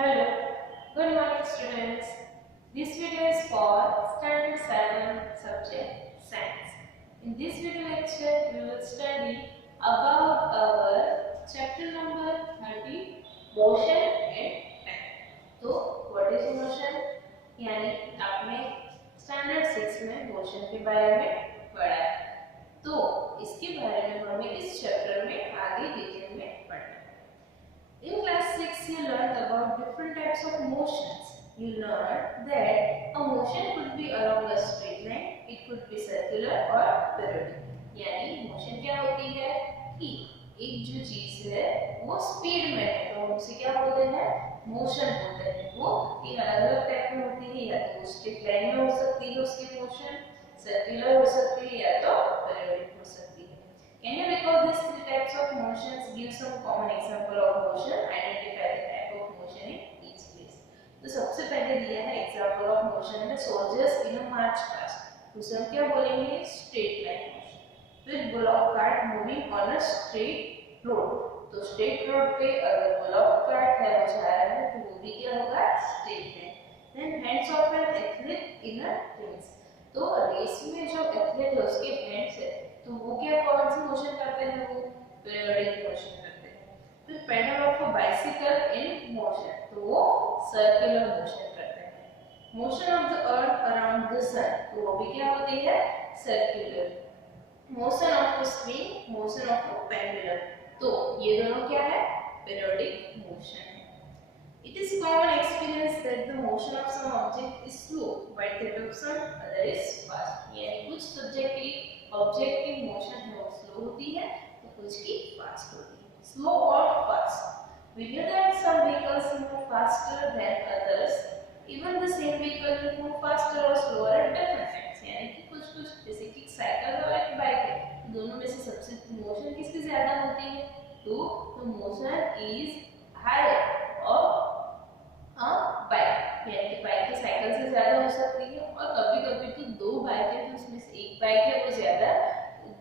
Hello, good morning students. This video is for Standard 7 subject Science. In this video lecture, we will study about our chapter number 30 Motion and Time. तो what is motion? यानी आपने Standard 6 में motion के बारे में पढ़ा है, तो इसके बारे में हमें इस चैप्टर में आगे डिटेल में पढ़ना है। In class 6, you learned about different types of motions. You learned that a motion could be along a straight line, it could be circular or periodic. यानी motion क्या होती है कि एक जो चीज है वो स्पीड में है तो उसे क्या बोलते हैं, मोशन बोलते हैं। वो तीन अलग अलग टाइप में होती है, या तो स्ट्रेट लाइन में हो सकती है उसकी मोशन, सर्कुलर हो सकती है या तो periodic हो सकती है। Can you recall these three types of motions? Give some common example of motion. Identify the type of motion in each case. तो सबसे पहले दिया है example of motion में soldiers in a march past. तो हम क्या बोलेंगे, straight line motion. फिर bullock cart moving on a straight road. तो straight road पे अगर bullock cart है वो जा रहा है तो वो भी क्या होगा, straight line. Then hands of an athlete in a race. तो रेस में जो एथलीट है उसके हैंड्स है तो वो क्या कौन सी मोशन करते हैं, वो पीरियोडिक मोशन करते हैं। फिर pedal of a bicycle in motion तो वो सर्कुलर मोशन करते हैं। Motion of the earth around the sun तो वो भी क्या होती है, circular. Motion of the swing, motion of the pendulum तो ये दोनों क्या है, पीरियोडिक मोशन है। It is common experience that the motion of some object is slow, while that of some other is fast. यानी कुछ सब्जेक्ट की object की मोशन है वो स्लो होती है तो कुछ की फास्ट होती है। स्लो और fast, we know that some vehicles move faster than others. Even the same vehicle will move faster or slower at different times. यानी कि कुछ जैसे कि साइकिल और एक बाइक है, दोनों में से सबसे मोशन किसकी ज्यादा होती है, तो मोशन इज हायर और बाइक, यानी कि बाइक की साइकिल से ज्यादा हो सकती है। और कभी कभी तो दो बाइक है तो उसमें से एक बाइक है वो ज्यादा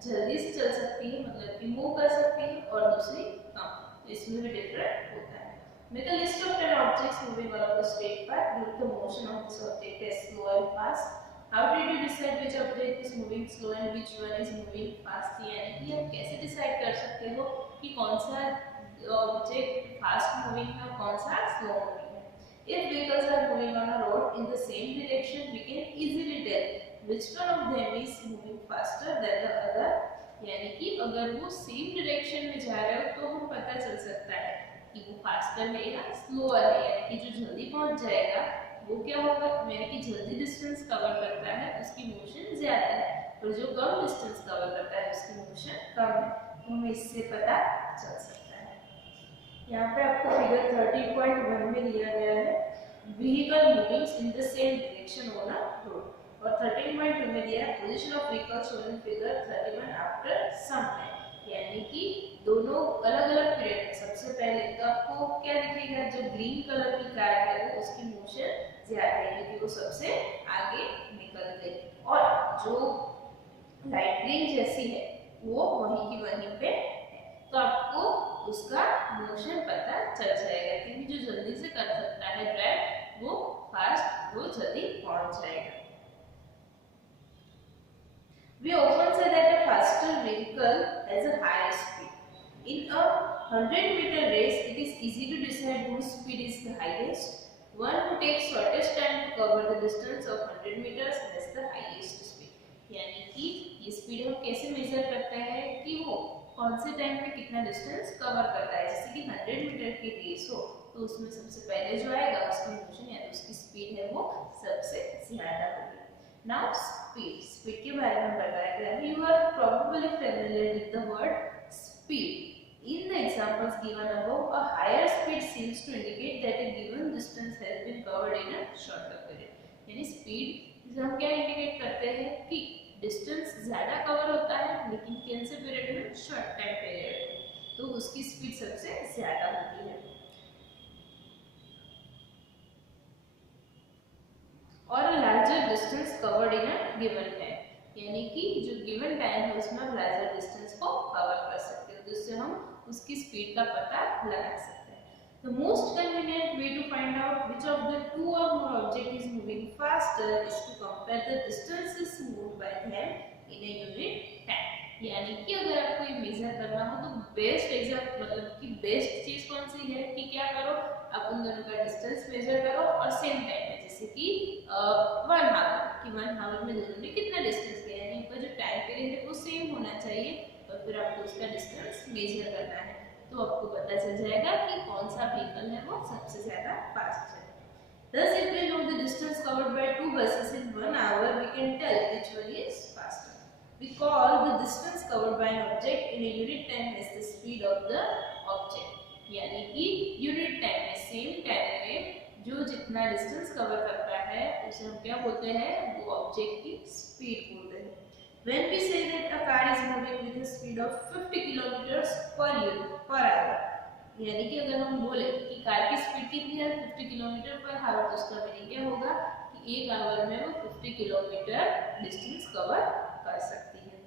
जल्दी से चल सकती है, मतलब कि मूव कर सकती है, और दूसरी कम, तो इसमें भी डिफरेंट होता है। Make a list of 10 objects moving along the straight path. Group the motion of this object as slow and fast. How did you decide which object is moving slow and which one is moving fast? यानी कि आप कैसे decide कर सकते हो कि कौन सा ऑब्जेक्ट फास्ट मूविंग है और कौन सा स्लो मूविंग है। If vehicles are moving on a road in the same direction, we can easily tell which one of them is moving faster than the other. यानी कि अगर वो सेम डायरेक्शन में जा रहे हो तो हम पता चल सकता है कि वो फास्टर है या स्लोअर है, यानी कि जो जल्दी पहुंच जाएगा वो क्या होगा, यानी कि जल्दी डिस्टेंस कवर करता है उसकी मोशन ज्यादा है, और जो कम डिस्टेंस कवर करता है उसकी मोशन कम है। तो हमें इससे पता चल सकता है। यहाँ पे आपको फिगर 30.1 में दिया गया है vehicle moving in the same direction on a road, और 13.2 में दिया है position of vehicle shown in figure 31 after some time, यानी कि दोनों अलग अलग पीरियड में। सबसे पहले तो आपको क्या दिखेगा, जो ग्रीन कलर की कार है वो उसकी मोशन ज्यादा है क्योंकि वो सबसे आगे निकल गई, और जो लाइट ग्रीन जैसी है वो वहीं की वहीं पे है, तो आपको उसका मोशन पता चल जाएगा क्योंकि जो जल्दी से कर सकता है ड्राइव वो फास्ट, वो जल्दी पहुंच जाएगा। We often say that a faster vehicle has a higher speed. In a 100-meter race, it is easy to decide whose speed is the highest. One who takes shortest time to cover the distance of 100 meters has the highest speed. यानी कि ये speed हम कैसे major करते हैं कि वो कौन से टाइम में कितना डिस्टेंस कवर करता है। जैसे कि 100 मीटर की रेस हो तो उसमें सबसे पहले जो आएगा उसकी मोशन या तो उसकी स्पीड है वो सबसे ज्यादा होगी। Now speed के बारे में बताया गया है। You are probably familiar with the word speed. In the examples given above, a higher speed seems to indicate that a given distance has been covered in a shorter period. यानी speed हम क्या indicate करते हैं कि distance ज्यादा cover होता है लेकिन कौन से पीरियड में, शॉर्ट टाइम पीरियड में, तो उसकी स्पीड सबसे ज्यादा होती है। और larger distance covered in a given time, यानी कि जो गिवन टाइम है उसमें हम लार्जर डिस्टेंस को कवर कर सकते हैं, तो इससे हम उसकी स्पीड का पता लगा सकते हैं। The most convenient way to find out which of the two or more object is moving faster is to compare the distances moved by them in a unit time. यानी कि अगर आपको ये मेजर करना हो तो बेस्ट एग्जाम्पल मतलब कि बेस्ट चीज कौन सी है कि क्या करो आप उन दोनों का डिस्टेंस मेजर करो और सेम टाइम में जैसे कि 1 आवर कि 1 आवर में दोनों ने कितना डिस्टेंस किया यानी उनका जो टाइम पीरियड है वो सेम होना चाहिए और फिर आपको उसका डिस्टेंस मेजर करना है तो आपको पता चल जाएगा कि कौन सा व्हीकल है वो सबसे ज्यादा फास्ट है। Thus, if we know the distance covered by two buses in 1 hour, we can tell which one is faster. We call the distance covered by an object in a unit time as the speed of the object. यानी कि unit time में same time में जो जितना distance cover करता है उसे हम क्या बोलते हैं वो ऑब्जेक्ट की स्पीड बोलते हैं। When we say that a car is moving with a speed of 50 kilometers per hour, यानी कि अगर हम बोले कि कार की स्पीड कितनी है 50 किलोमीटर पर आवर तो उसका मीनिंग क्या होगा कि एक आवर में वो 50 किलोमीटर डिस्टेंस कवर कर सकती है।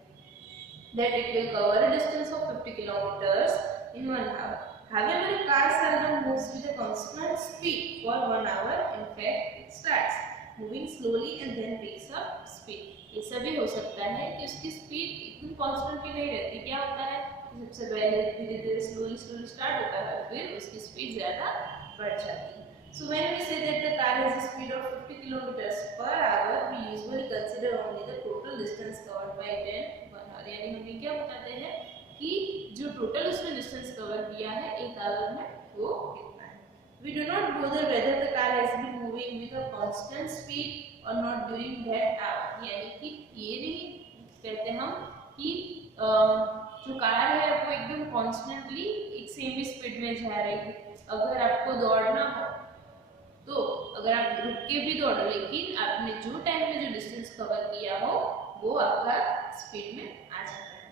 That it will cover a distance of 50 kilometers in 1 hour. However, a car seldom moves with a constant speed for 1 hour. In fact, it starts moving slowly and then picks up speed. ऐसा भी हो सकता है कि उसकी speed एकदम constant ही नहीं रहती। क्या होता है सबसे पहले धीरे धीरे स्लोली स्टार्ट होता है फिर उसकी स्पीड ज्यादा बढ़ जाती है। So when we say that the car has a speed of 50 kilometers per hour, we usually consider only the total distance covered by it in 1 hour. यानी हम ये क्या बताते हैं कि जो टोटल उसने डिस्टेंस कवर किया है एक आवर में वो कितना है। We do not bother whether the car has been moving with a constant speed or not during that hour. यानी कि ये नहीं कहते हम कि जो कार है वो एकदम कॉन्स्टेंटली एक सेम स्पीड में जा रही है। अगर आपको दौड़ना हो तो अगर आप रुक के भी दौड़ो लेकिन आपने जो टाइम में जो डिस्टेंस कवर किया हो वो आपका स्पीड में आ जाता है।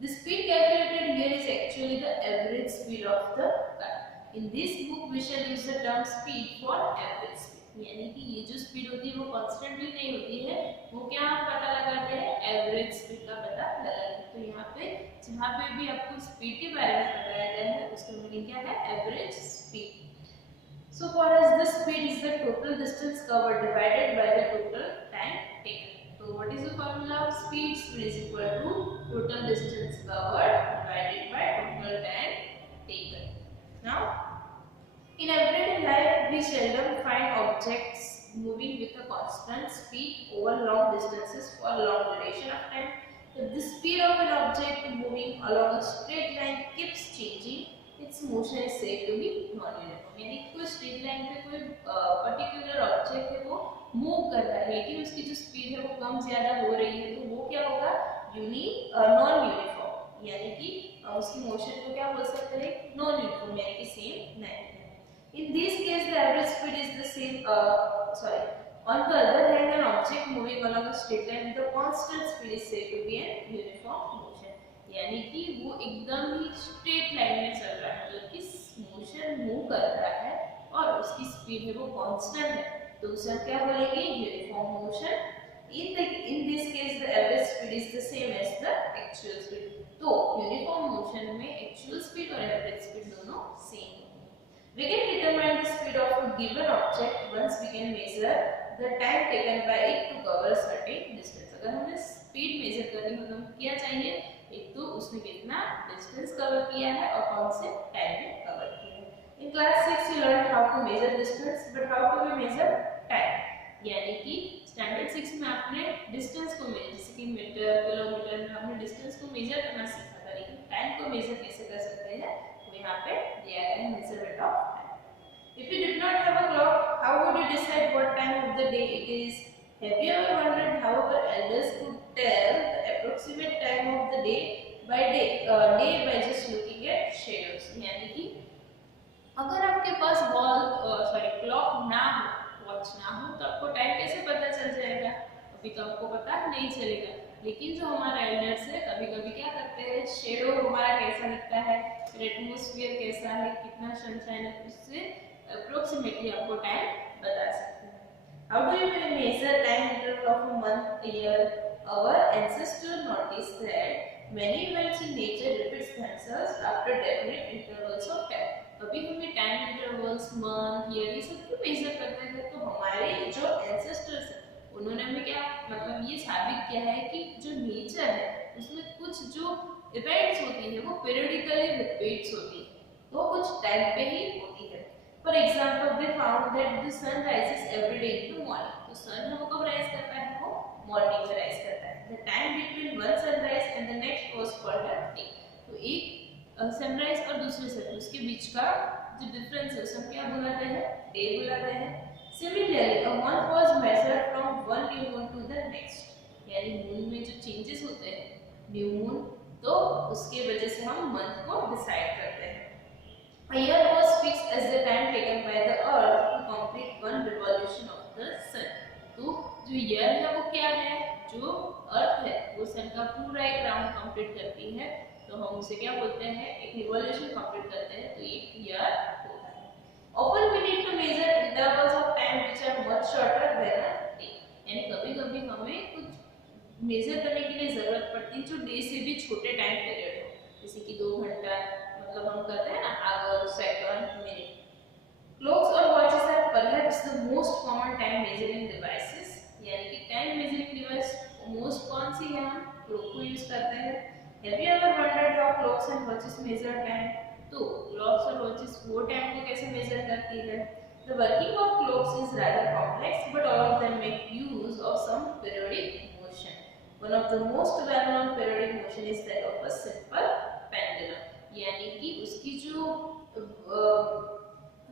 The speed calculated here is actually the average speed of the car. In this book we shall use the term speed for average speed. यानी कि ये जो स्पीड होती है वो कॉन्स्टेंटली नहीं होती है वो क्या हम पता लगाते हैं एवरेज स्पीड का पता लगाते हैं। तो यहाँ पे जहाँ पे भी आपको स्पीड के बारे में बताया गया है उसका मीनिंग क्या है average speed. So for us the speed is the total distance covered divided by the total time taken. So what is the formula of speed? Speed is equal to total distance covered divided by total time taken. Now in everyday life, we seldom find objects moving with a constant speed over long distances for a long duration of time. If the speed of an object moving along a straight line keeps changing, its motion is said to be non-uniform. यानी कोई straight line पे कोई particular object है वो move कर रहा है लेकिन उसकी जो स्पीड है वो कम ज्यादा हो रही है तो वो क्या होगा नॉन यूनिफॉर्म यानी कि उसकी मोशन को क्या बोल सकते हैं नॉन यूनिफॉर्म यानी कि सेम नहीं। In this case, the average speed is the same. On the other hand, an object moving along a straight line with a constant speed is said to be an uniform motion. यानी कि वो एकदम ही straight line में चल रहा है मतलब कि मोशन मूव कर रहा है और उसकी स्पीड है वो कांस्टेंट है तो उसे हम क्या बोलेंगे uniform motion. In this case, the average speed is the same as the actual speed. तो यूनिफॉर्म मोशन में एक्चुअल स्पीड और एवरेज स्पीड दोनों same. We can determine the speed of a given object once we can measure the time taken by it to cover a certain distance. अगर हमें speed measure करनी हो तो हमें क्या चाहिए एक तो उसने कितना डिस्टेंस कवर किया है और कौन से टाइम में कवर किया है। In class 6 you learned how to measure distance but how to we measure time. यानी कि स्टैंडर्ड 6 में आपने डिस्टेंस को मेजर जैसे कि मीटर किलोमीटर में आपने डिस्टेंस को मेजर करना सीखा था लेकिन टाइम को मेजर कैसे कर सकते हैं यहाँ पे दिया गया है measurement of time. If you did not have a clock, how would you decide what time of the day it is? Have you ever wondered how our elders could tell the approximate time of the day by just looking at shadows? यानी कि अगर आपके पास clock ना हो watch ना हो तो आपको टाइम कैसे पता चल जाएगा अभी तो आपको पता नहीं चलेगा लेकिन जो हमारा एल्डर्स है कभी कभी क्या करते हैं शेडो हमारा कैसा दिखता है एटमॉस्फेयर कैसा है कितना सनशाइन है उससे अप्रोक्सीमेटली आपको टाइम बता सकते हैं। How do you measure time interval of a month year? Our ancestors notice that many events in nature repeats themselves after definite intervals of time. अभी हमें टाइम सेकंड्स, मंथ, ईयर, ये सब को major करते हैं। तो हमारे जो एंसेस्टर्स हैं उन्होंने हमें क्या मतलब ये साबित किया है कि जो नेचर है उसमें कुछ जो इवेंट्स होती है वो पीरियडिकली रिपीट्स होती है, तो कुछ टाइम पे ही होती है। For example they found that the sun rises every day in the morning. तो सन वो कब राइज करता है? वो मॉर्निंग में राइज करता है। The time between one sunrise and the next was called a day. तो एक सनराइज और दूसरे सनराइज उसके बीच का जो डिफरेंस है उसे हम क्या बुलाते हैं? डे बुलाते हैं। Similarly, a month was measured from one new moon to the next. यानी मून में जो चेंजेस होते हैं न्यू मून, तो उसके वजह से हम मंथ को डिसाइड करते हैं। A year was fixed as the time taken by the earth to complete one revolution of the sun. तो जो ईयर है वो क्या है? जो अर्थ है वो सन का पूरा एक राउंड कंप्लीट करती है, तो हम उसे क्या बोलते हैं? एक रिवॉल्यूशन कंप्लीट करते हैं, तो एक ईयर होता है। Often we need to measure intervals of time which are much shorter than a day. यानी कभी-कभी हमें कुछ मेजर करने के लिए जरूरत पड़ती है जो डे से भी छोटे टाइम पीरियड हो, जैसे कि 2 घंटा, मतलब हम करते हैं ना आवर, सेकंड, मिनट। क्लॉक्स और watches are perhaps the most common time measuring devices. यानी कि टाइम मेजरिंग डिवाइस मोस्ट कौन सी है? हम क्लॉक को यूज करते हैं। Have you ever wondered how clocks and watches measure time? तो क्लॉक्स और वॉचेस वो टाइम को कैसे मेजर करती है? The working of clocks is rather complex, but all of them make use of some periodic motion. One of the most well-known periodic motion is that of a simple pendulum. यानी कि उसकी जो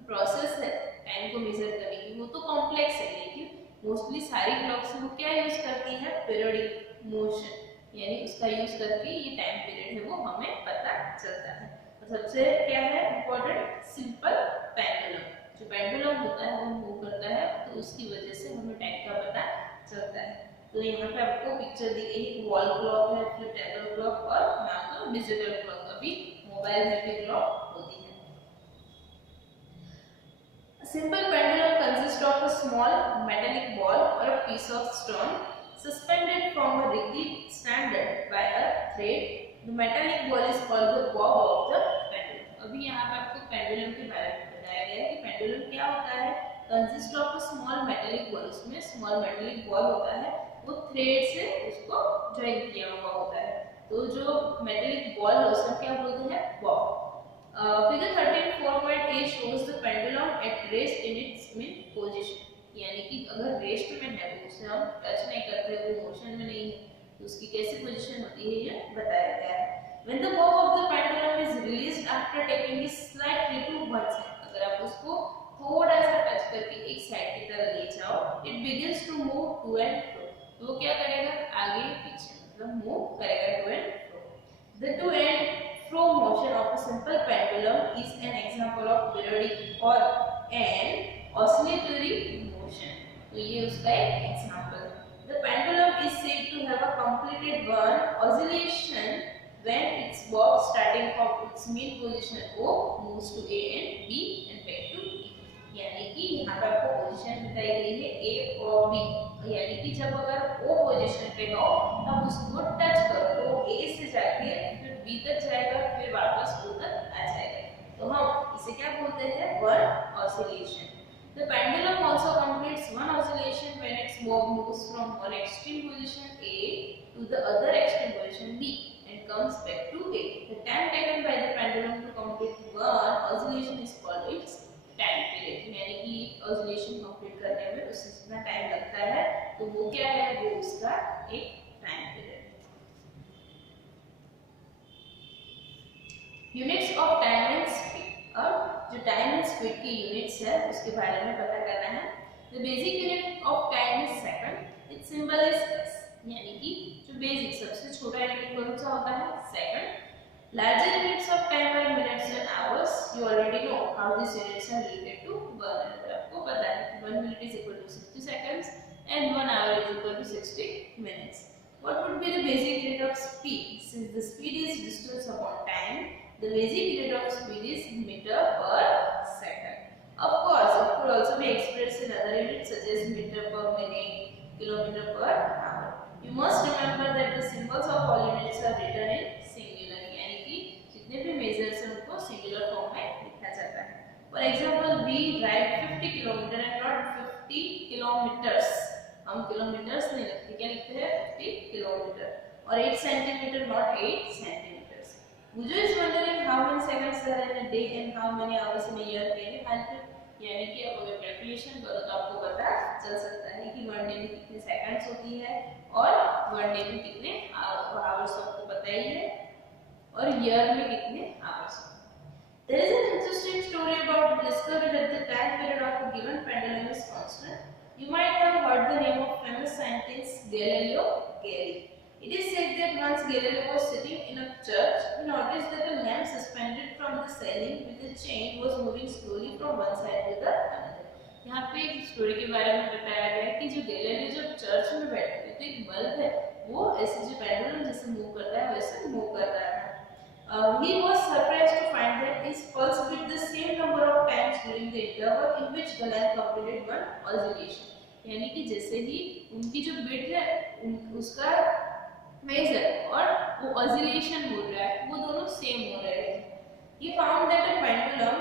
process है time को major करने की वो तो कॉम्प्लेक्स है, लेकिन मोस्टली सारी क्लॉक्स वो क्या यूज करती है? पीरियोडिक मोशन, यानी उसका यूज करके ये टाइम पीरियड है वो हमें पता चलता है। सबसे क्या है इम्पोर्टेंट? Simple pendulum. जो पेंडुलम होता है वो मूव करता है, तो उसकी वजह से हमें टाइम का पता चलता है। तो यहाँ पे आपको पिक्चर दी गई है, वॉल क्लॉक है, फिर टेबल क्लॉक और मैं तो डिजिटल क्लॉक, अभी मोबाइल में भी क्लॉक होती है। Simple pendulum consist of a small metallic ball और a piece of stone suspended from a rigid standard by a thread. The metallic ball is called the bob of the pendulum. अभी यहाँ पे आपको pendulum के बारे में बताया गया है कि पेंडुलम क्या होता है? Consist of a small metallic ball. उसमें स्मॉल मेटालिक बॉल होता है, वो थ्रेड से उसको ज्वाइन किया हुआ होता है। तो जो मेटालिक बॉल है उसको क्या बोलते हैं? Bob. Figure 13.4.8 shows the pendulum at rest in its mean position. यानी कि अगर रेस्ट में है तो उसे हम टच नहीं करते, वो मोशन में नहीं है, तो उसकी कैसी पोजीशन होती है ये बताया गया है। When the bob of the pendulum is released after taking it slightly to one side, अगर आप उसको थोड़ा सा टच करके एक साइड की तरफ ले जाओ, it begins to move to and fro, तो वो क्या करेगा? आगे पीछे, मतलब मूव करेगा to and fro. The to and fro motion of a simple pendulum is an example of periodic or an oscillatory motion. तो ये उसका एक एग्जांपल है। The pendulum is said to have a completed one oscillation when its bob starting from its mean position O moves to A and B and back to E. यानी कि यहाँ पर आपको पोजीशन बताई गई है A और B, यानी कि जब अगर O पोजीशन पे हो तब उसको टच करो तो A से जाके फिर B तक जाएगा, फिर वापस O तक आ जाएगा, तो हम इसे क्या बोलते हैं? One oscillation. The pendulum also completes one oscillation when its bob moves from one extreme position A to the other extreme position B and comes back to A. The time taken by the pendulum to complete one oscillation is called its time period. यानी कि oscillation complete करने में उसे जितना time लगता है तो वो क्या है? वो उसका एक time period. Units of time and speed. अब जो टाइम एंड स्पीड की यूनिट्स है उसके बारे में पता करना है। The basic unit of time is second. Its symbol is s. यानी कि जो बेसिक सबसे छोटा यूनिट कौन सा होता है? Second. Larger units of time are minutes and hours. You already know how these units are related to one another. आपको पता है कि 1 minute is equal to 60 seconds and 1 hour is equal to 60 minutes. What would be the basic unit of speed? Since the speed is distance upon time, the basic unit of speed is meter per second. Of course, it could also be expressed in other units such as meter per minute, kilometer per hour. You must remember that the symbols of all units are written in singular, यानी कि जितने भी measures हैं उनको singular form में लिखा जाता है। For example we write 50 kilometer and not 50 kilometers, हम किलोमीटर्स नहीं लिखते, क्या लिखते हैं 50 किलोमीटर, और 8 centimeter not 8 centimeters. Buju is wondering how many seconds are in a day and how many hours in a year, can you help it? यानी कि अब अगर कैलकुलेशन करो तो आपको पता चल सकता है कि वन डे में कितने सेकंड्स होती है और वन डे में कितने आवर्स, आपको पता ही है, और ईयर में कितने hours. There is an interesting story about the discovery that the time period of a given pendulum is constant. You might have heard the name of famous scientist Galileo Galilei. It is said that once Galileo was sitting in a church, he noticed that a lamp suspended from the ceiling with a chain was moving slowly from one side to the other. यहाँ पे एक story के बारे में बताया गया है कि जो गैलीलियो जब चर्च में बैठे थे तो एक बल्ब है वो ऐसे जो पेंडुलम जैसे मूव करता है वैसे मूव कर रहा था। He was surprised to find that his pulse beat the same number of times during the interval in which the lamp completed one oscillation. यानी कि जैसे ही उनकी जो बीट है उसका मेजर और वो ऑसिलेशन हो रहा है वो दोनों सेम हो रहे हैं। He found that a pendulum,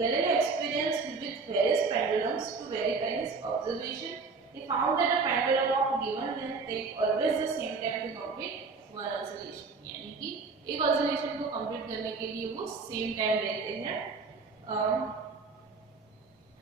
Galileo experienced with various pendulums to verify his observation. He found that a pendulum of a given length take always the same time to complete one oscillation. यानी कि एक oscillation को complete करने के लिए वो same time लेते हैं।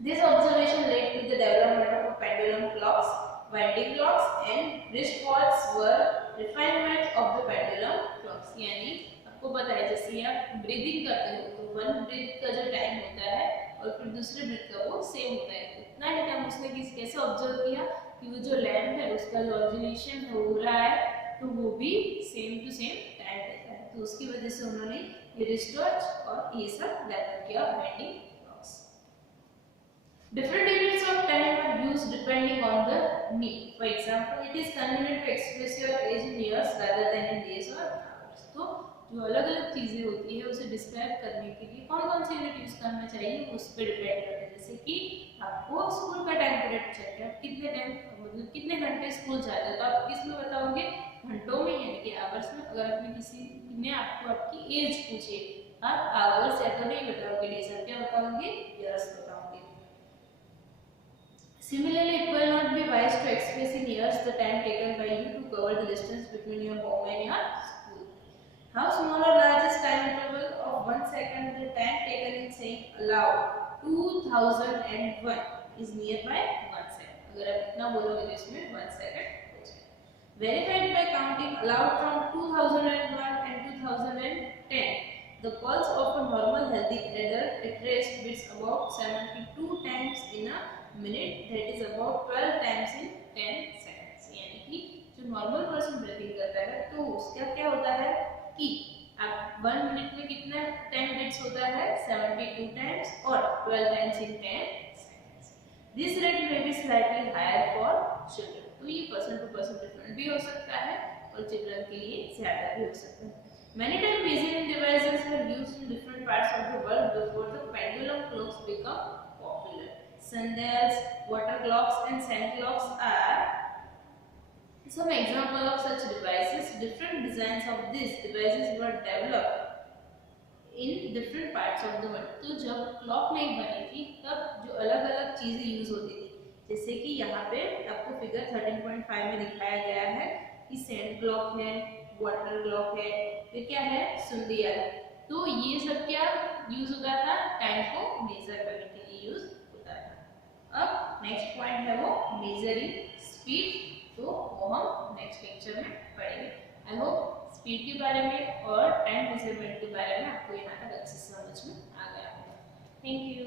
This observation led to the development of pendulum clocks. Winding clocks and wristwatches were refinement of the pendulum clocks. यानी आपको पता है जैसे आप ब्रीदिंग करते हो तो वन ब्रीथ का जो टाइम होता है और फिर दूसरे ब्रीथ का वो सेम होता है, इतना ही टाइम उसने कैसे ऑब्जर्व किया कि वो जो लैम्प है उसका जो ऑसिलेशन हो रहा है तो वो भी सेम टू सेम टाइम रहता है, तो उसकी वजह से उन्होंने ये रिस्टवॉच और ये सब डेवलप किया winding clocks. Different units of time are used depending on the need. For example, it is convenient to express your age in years rather than in days or hours. तो जो अलग-अलग चीजें होती है उसे डिस्क्राइब करने के लिए कौन-कौन सी यूनिट यूज करना चाहिए उस पर डिपेंड करता है। जैसे कि आपको स्कूल का टाइम पीरियड चाहिए, आप कितने टाइम मतलब कितने घंटे स्कूल जाते हो तो आप किस में बताओगे, घंटों में यानी कि आवर्स में। अगर आपने किसी ने आपको आपकी एज पूछे आप आवर्स या तो नहीं बताओगे, डेज, आप क्या बताओगे, ईयर्स बताओगे। Similarly, it will not be wise to express in years the time taken by you to cover the distance between your home and your school. How small or large is time interval of 1 second the time taken in saying aloud 2001 is nearby 1 second. अगर आप इतना बोलोगे तो इसमें 1 second हो जाएगा। Verified by counting aloud from 2001 and 2010. The pulse of a normal healthy adult at rest beats about 72 times in a minute, that is about 12 times in 10 seconds. यानी कि जो नॉर्मल पर्सन ब्रीथिंग करता है तो उसका क्या होता है कि आप 1 मिनट में कितना टाइम बीट्स होता है 72 टाइम्स और 12 times in 10 seconds. This rate may be slightly higher for children. तो ये पर्सन टू पर्सन डिफरेंट भी हो सकता है और चिल्ड्रन के लिए ज्यादा भी हो सकता है। Many times measuring devices were used in different parts of the world before the pendulum clocks become popular. Sundials, water clocks and sand clocks are some examples of such devices. Different designs of these devices were developed in different parts of the world. तो जब clock नहीं बनी थी तब जो अलग-अलग चीजें use होती थी, जैसे कि यहाँ पे आपको फिगर 13.5 में दिखाया गया है कि सैंड क्लॉक है, वाटर क्लॉक है, फिर क्या है सुंदियाल। तो ये सब क्या यूज होता था, टाइम को मेजर करने के लिए यूज होता था। अब नेक्स्ट पॉइंट है वो मेजरिंग स्पीड, तो वो हम नेक्स्ट लेक्चर में पढ़ेंगे। आई होप स्पीड के बारे में और टाइम मेजरमेंट के बारे में आपको यहाँ तक अच्छे से समझ में आ गया है। Thank you.